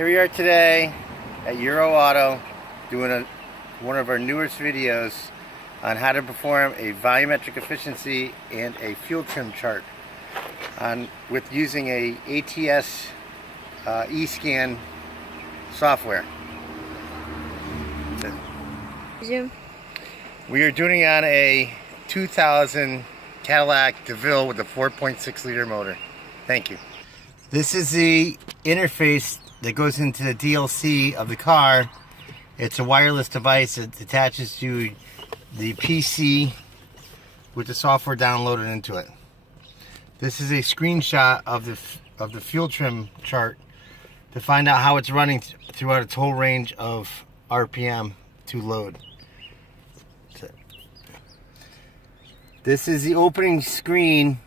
Here we are today at Euro Auto doing one of our newest videos on how to perform a volumetric efficiency and a fuel trim chart with using a ATS eScan software. Zoom. We are doing it on a 2000 Cadillac DeVille with a 4.6 liter motor. Thank you. This is the interface that goes into the DLC of the car. It's a wireless device that attaches to the PC with the software downloaded into it. This is a screenshot of the fuel trim chart to find out how it's running throughout its whole range of RPM to load. This is the opening screen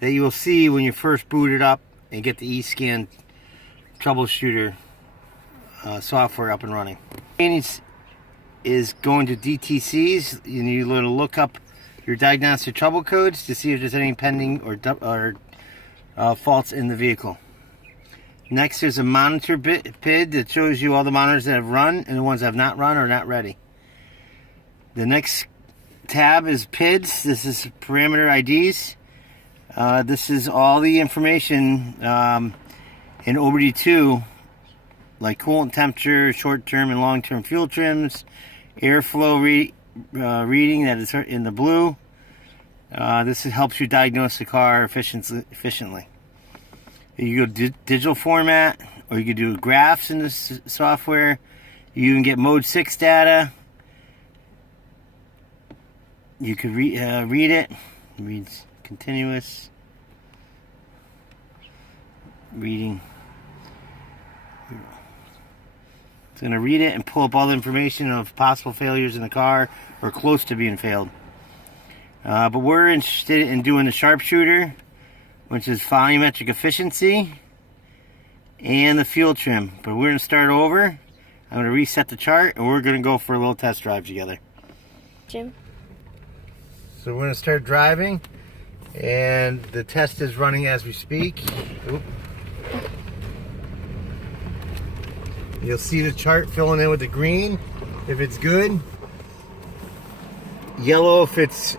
that you will see when you first boot it up and get the eScan troubleshooter software up and running. Is going to DTCs, and you want to look up your diagnostic trouble codes to see if there's any pending or faults in the vehicle. Next, there's a monitor PID that shows you all the monitors that have run and the ones that have not run or not ready. The next tab is PIDs. This is parameter IDs. This is all the information in OBD2, like coolant temperature, short-term and long-term fuel trims, airflow reading that is in the blue. This helps you diagnose the car efficiently. You go digital format, or you can do graphs in this software. You can get mode 6 data. You could read it. It reads continuous reading. It's going to read it and pull up all the information of possible failures in the car or close to being failed. But we're interested in doing the sharpshooter, which is volumetric efficiency, and the fuel trim. But we're going to start over. I'm going to reset the chart, and we're going to go for a little test drive together. Jim. So we're going to start driving, and the test is running as we speak. Oop. You'll see the chart filling in with the green if it's good, yellow if it's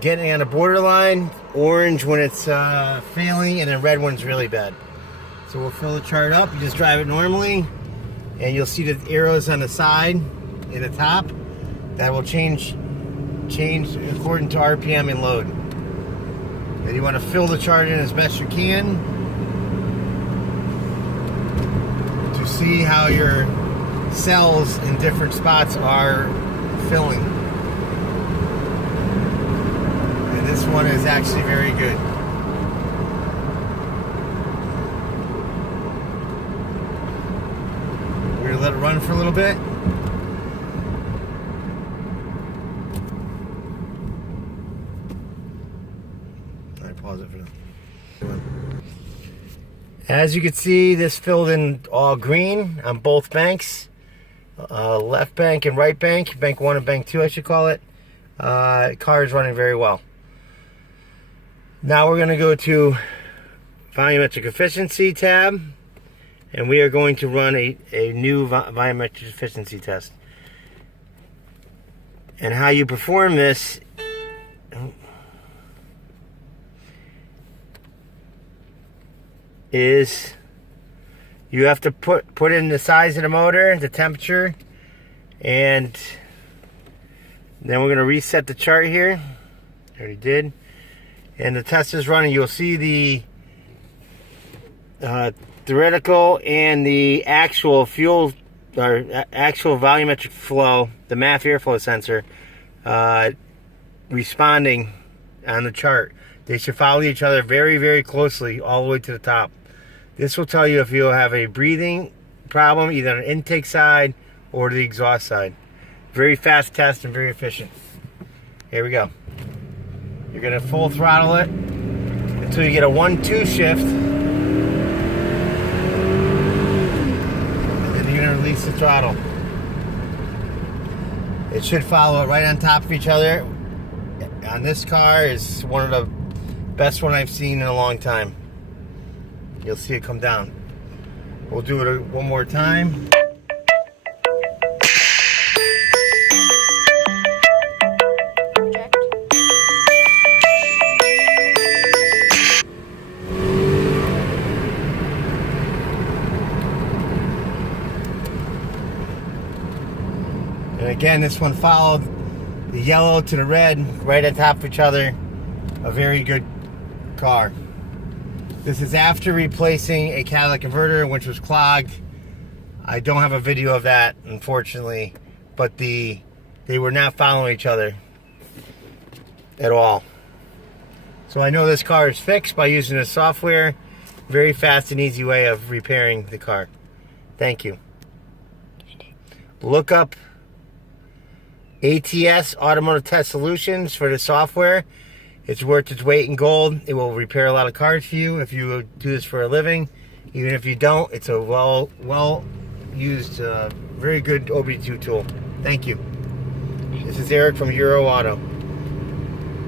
getting on a borderline, orange when it's failing, and then red when it's really bad. So we'll fill the chart up. You just drive it normally, and you'll see the arrows on the side and the top. That will change according to RPM and load. And you want to fill the chart in as best you can to see how your cells in different spots are filling. And this one is actually very good. We're going to let it run for a little bit. Pause it for now. As you can see, this filled in all green on both banks, left bank and right bank, bank 1 and bank 2 I should call it. Car is running very well. Now we're going to go to volumetric efficiency tab, and we are going to run a new volumetric efficiency test. And how you perform this is you have to put in the size of the motor, the temperature, and then we're going to reset the chart here. Already did. And the test is running. You'll see the theoretical and the actual fuel or actual volumetric flow, the MAF airflow sensor, responding on the chart. They should follow each other very, very closely all the way to the top. This will tell you if you'll have a breathing problem, either on the intake side or the exhaust side. Very fast test and very efficient. Here we go. You're going to full throttle it until you get a 1-2 shift. And then you're going to release the throttle. It should follow it right on top of each other. On this car is one of the best one I've seen in a long time. You'll see it come down. We'll do it one more time. Project. And again, this one followed the yellow to the red, right on top of each other. A very good car. This is after replacing a catalytic converter, which was clogged. I don't have a video of that, unfortunately, but they were not following each other at all. So I know this car is fixed by using the software. Very fast and easy way of repairing the car. Thank you. Look up ATS, Automotive Test Solutions, for the software. It's worth its weight in gold. It will repair a lot of cars for you if you do this for a living. Even if you don't, it's a well used, very good OBD2 tool. Thank you. This is Eric from Euro Auto.